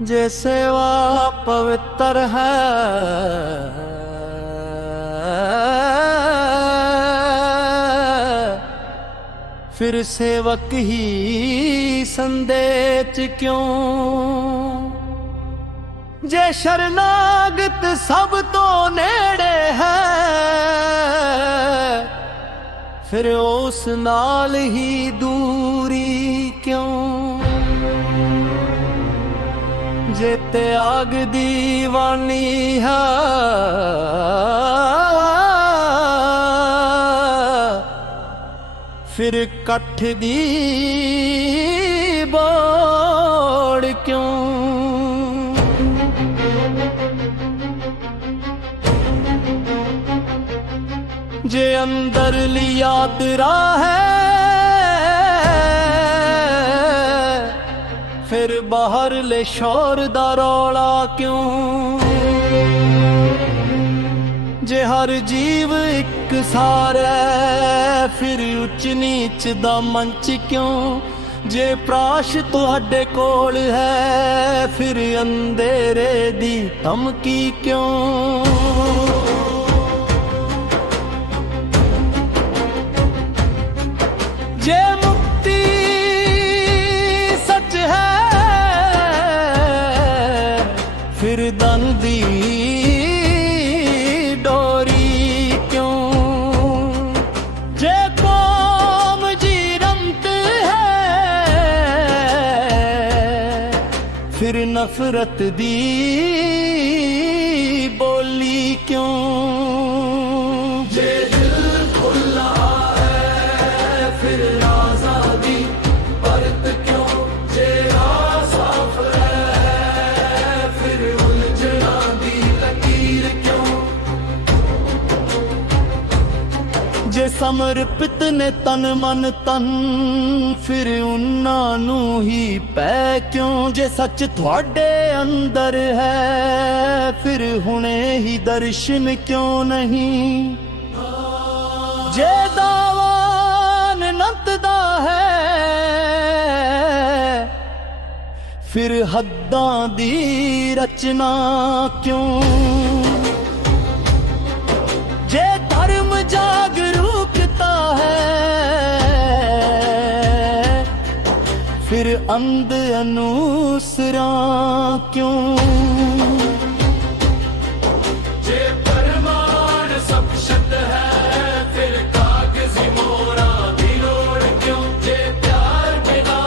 जे सेवा पवित्र है फिर सेवक ही संदेच क्यों। जे शरणागत सब तो नेड़े है फिर उस नाल ही दूरी क्यों। जे त्याग दीवानी है फिर कठ दी बोड़ क्यों। जे अंदर लिया तेरा है फिर बाहर ले शोर दा रौला क्यों। जे हर जीव एक सारे फिर उच नीच दा मंच क्यों। जे प्राश तुहाडे कोल है फिर अंधेरे दी धमकी क्यों। जे मुक्ति सच है फिर दन दी डोरी क्यों। जे कौम जीरंत है फिर नफरत दी बोली क्यों। जे दिल खुला है फिर आजादी परत क्यों। जे राह साफ है फिर उलझना दी लकीर क्यों। जे समर्पित ने तन मन तन फिर उन्ना नू ही पै क्यों। जे सच थोड़े अंदर है फिर हुणे ही दर्शन क्यों नहीं। जे दावान नत दा है फिर हद्दां दी रचना क्यों। जे धर्म जागरूकता है फिर अंध अनुसरा क्यों। जे परमाण सब शब्द है फिर कागजी मोरा दी लोड़ क्यों। जे प्यार बिना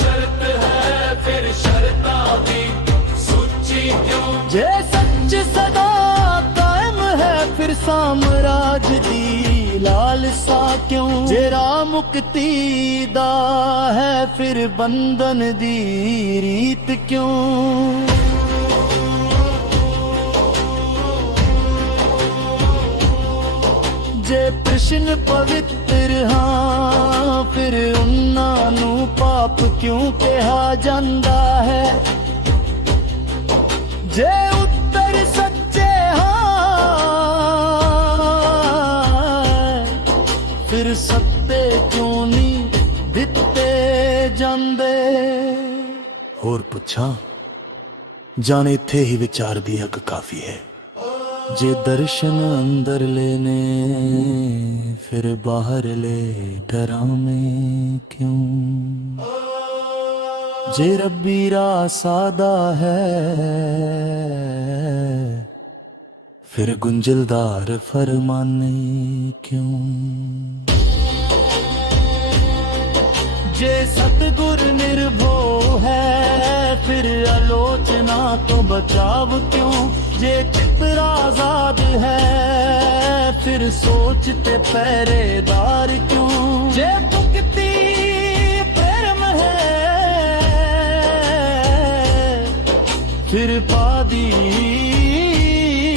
शर्त है फिर शर्तां दी सूची क्यों। जे सच सदा कायम है फिर साम्राज दी लालसा क्यों। जे राह मुक्ति दा है फिर बंधन दी रीत क्यों। जे प्रश्न पवित्र हाँ फिर उन्ना नू पाप क्यों कहा जांदा है। जे उत्तर सच्चे हाँ फिर सत्ते क्यों नहीं दिते जांदे। होर पुछां जाने इत्थे ही विचार दी हक काफी है। जे दर्शन अंदर लेने फिर बाहर ले डरामे क्यों। जे रब्बी राह सादा है फिर गुंजलदार फरमाने क्यों। जे सतगुर निर्भो है फिर आलोचना तो बचाव क्यों। जे चित्र आजाद है फिर सोचते पहरेदार क्यों। जे भुगती प्रेम है फिर पादी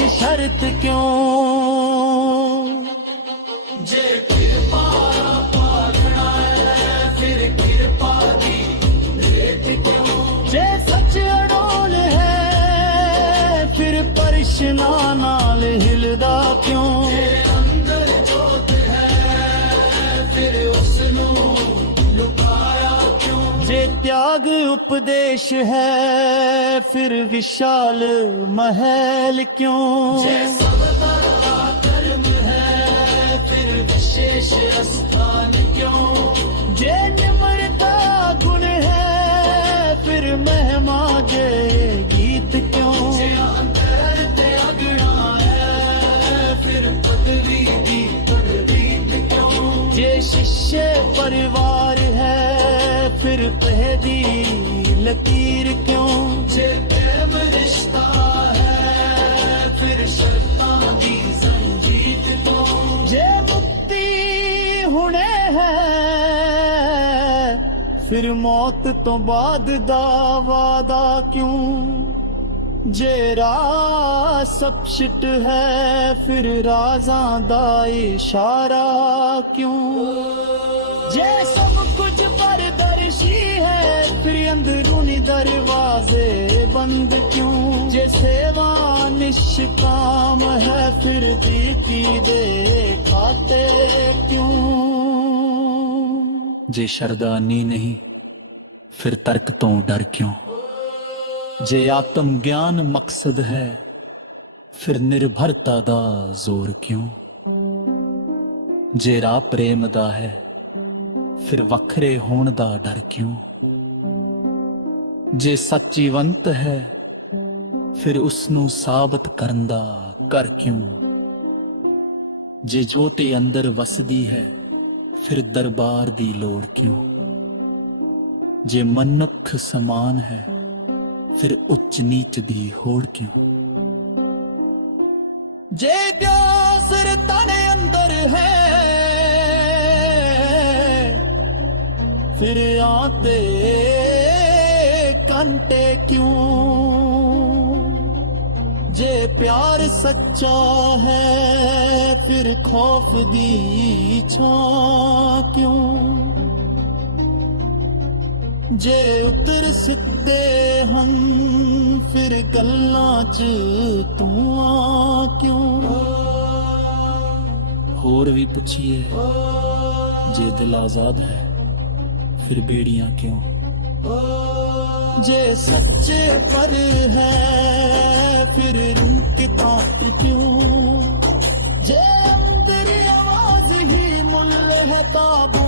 शर्त क्यों। जे कृपा पागना है फिर कृपा दी त्याग उपदेश है फिर विशाल महल क्यों। सबका कर्म है फिर विशेष स्थान क्यों। जे निम्रता गुण है फिर महिमा जे गीत क्यों। जे अंतर त्यागना है फिर पदवी दी रीत क्यों। जे शिष्य परिवार है फिर पहली लकीर क्यों। जे प्रेम रिश्ता है फिर शर्तां दी जंजीर क्यों। जे मुक्ति हुणे है फिर मौत तो बाद दा वादा क्यों। जे राह सपशिट है फिर राजां दा इशारा क्यों। जे सब कुछ पारदर्शी है फिर अंदरूनी दरवाजे बंद क्यों। जे सेवा निष्काम है फिर दीती दे खाते क्यों। जे शरदानी नहीं फिर तर्क तो डर क्यों। जे आत्म ज्ञान मकसद है फिर निर्भरता दा जोर क्यों। जे राह प्रेम दा है फिर वखरे होण दा डर क्यों। जे सच्चीवंत है फिर उसनू साबित करन दा कर क्यों। जे जोते अंदर वसदी है फिर दरबार दी लोड़ क्यों। जे मनुख समान है फिर उच्च नीच दी होड़ क्यों। जे प्यासर तने अंदर है फिर आते कंटे क्यों। जे प्यार सच्चा है फिर खौफ दी छां क्यों। जे उतर सिद्धे हम फिर गल्लां च तू आ क्यों। होर भी पुछिए जे दिल आजाद है फिर बेड़ियां क्यों। जे सच्चे पर है फिर रूठ पात्र क्यों। जे अंदर आवाज ही मुल्ल है ताबू।